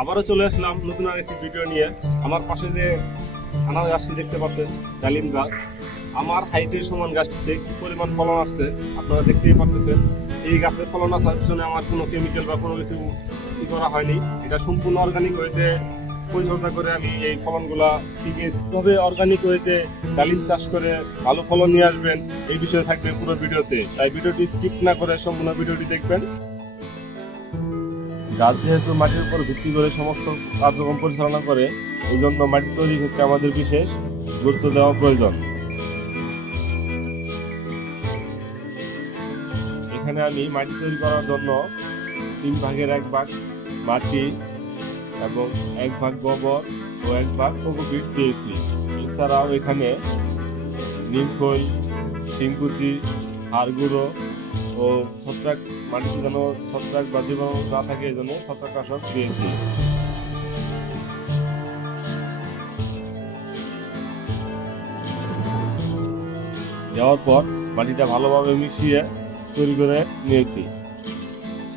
আবারও চলে আসলাম নতুন আরেকটি ভিডিও নিয়ে। আমার পাশে যে আনার গাছটি দেখতে পাচ্ছেন, ডালিম গাছ, আমার হাইটের সমান গাছটিতে কি পরিমাণ ফলন আসছে আপনারা দেখতেই পাচ্ছেন। এই গাছের ফলন আসার পিছনে আমার কোনো কেমিক্যাল বা কোনো কিছু ই করা হয়নি। এটা সম্পূর্ণ অর্গানিক ওয়েতে পরিচর্যা করে আমি এই ফলনগুলা ঠিকভাবে অর্গানিক ওয়েতে ডালিম চাষ করে ভালো ফলন নিয়ে আসবেন, এই বিষয়ে থাকবে পুরো ভিডিওতে। তাই ভিডিওটি স্কিপ না করে সম্পূর্ণ ভিডিওটি দেখবেন। গাছ যেহেতু মাটির উপর ভিত্তি করে সমস্ত কার্যক্রম পরিচালনা করে, এই জন্য মাটি তৈরির ক্ষেত্রে আমাদের বিশেষ গুরুত্ব দেওয়া প্রয়োজন। এখানে আমি মাটি তৈরি করার জন্য 3/1 ভাগ মাটি এবং 1 ভাগ গোবর ও 1 ভাগ কোকোপিট দিয়েছি। এছাড়াও এখানে নিমখোল, শিংকুচি, হাড় গুঁড়ো ও ছত্রাক, মাটিতে যেন ছত্রাক বা জীবাণু না থাকে এই জন্য ছত্রাকনাশক দিয়েছি। দেওয়ার পর মাটিটা ভালোভাবে মিশিয়ে তৈরি করে নিয়েছি।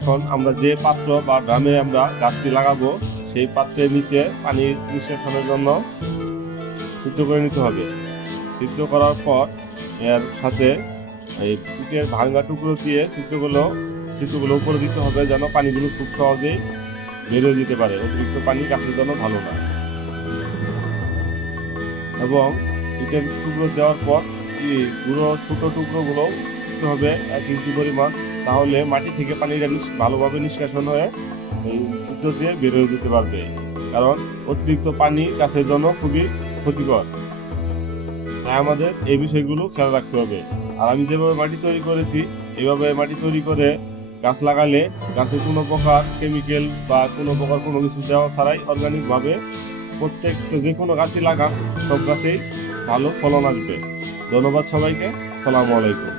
এখন আমরা যে পাত্র বা ড্রামে আমরা গাছটি লাগাবো, সেই পাত্রের নিচে পানি নিষ্কাশনের জন্য সিদ্ধ করে নিতে হবে। সিদ্ধ করার পর এর সাথে এই ইটের ভাঙা টুকরো দিয়ে সিদ্ধগুলো উপরে দিতে হবে, যেন পানিগুলো খুব সহজেই বেরিয়ে যেতে পারে। অতিরিক্ত পানি গাছের জন্য ভালো না। এবং ইটের টুকরো দেওয়ার পর গুঁড়ো ছোট টুকরোগুলো দিতে হবে 1 ইঞ্চি পরিমাণ, তাহলে মাটি থেকে পানিটা ভালোভাবে নিষ্কাশন হয়ে এই ছিদ্র দিয়ে বেরিয়ে যেতে পারবে। কারণ অতিরিক্ত পানি গাছের জন্য খুবই ক্ষতিকর, তাই আমাদের এই বিষয়গুলো খেয়াল রাখতে হবে। আর আমি যেভাবে মাটি তৈরি করেছি, এইভাবে মাটি তৈরি করে গাছ লাগালে গাছে কোনো প্রকার কেমিক্যাল বা কোনো প্রকার কোনো কিছু দেওয়া ছাড়াই অর্গানিক ভাবে প্রত্যেকটা যে কোনো গাছই লাগান, সব গাছেই ভালো ফলন আসবে। ধন্যবাদ সবাইকে। আসসালামু আলাইকুম।